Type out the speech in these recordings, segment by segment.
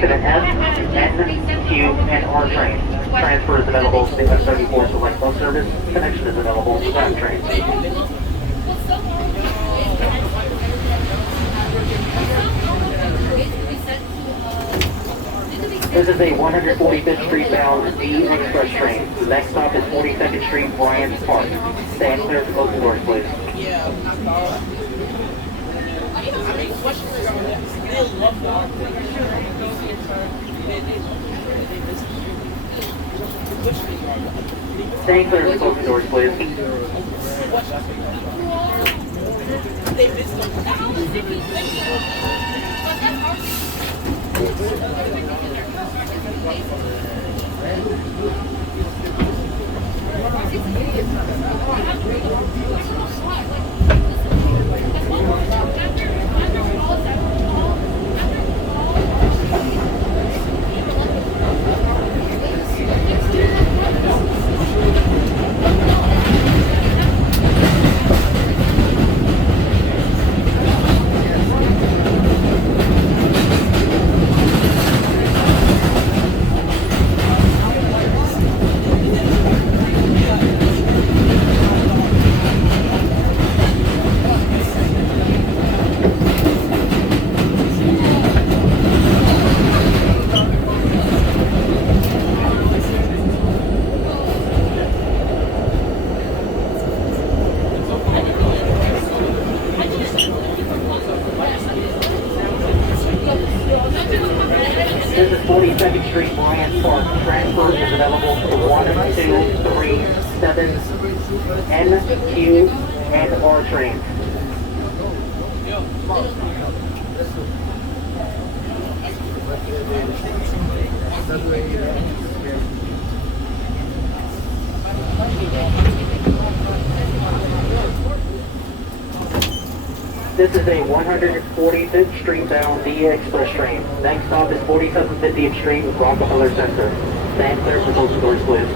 to the S, N, Q, and R train. Transfer is available to the R34 select bus service. Connection is available to that train. This is a 145th Street bound D Express train. The next stop is 42nd Street, Bryant Park. Stand clear for closing doors, please. Staying clear for closing doors, please. This is 42nd Street, Bryant Park. Transfer is available to 1, 2, 3, 7, N, Q, and R trains. This is a 145th Street bound D Express train. Next stop is 4750th Street with Rockefeller Center. Stand clear for closing doors, please.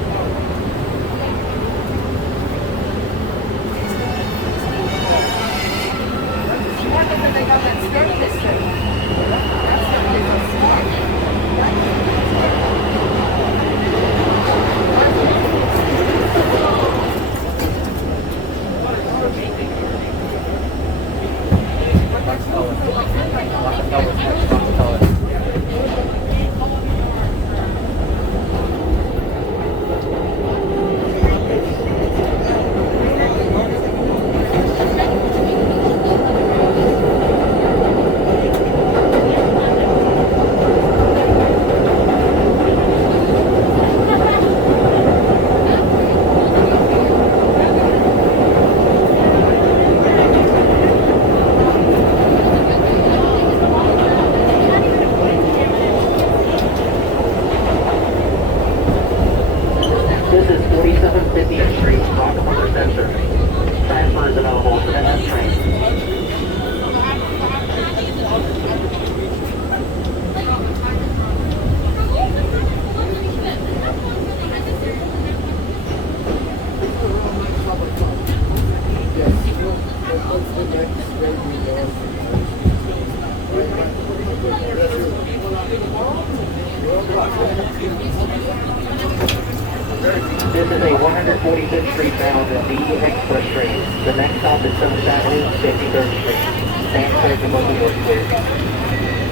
This is 4750th Street, Rockefeller Center. Transfer is available to the N train. This is a 145th Street bound D Express train. The next stop is 7th Avenue, 53rd Street. Stand clear for local doors, please.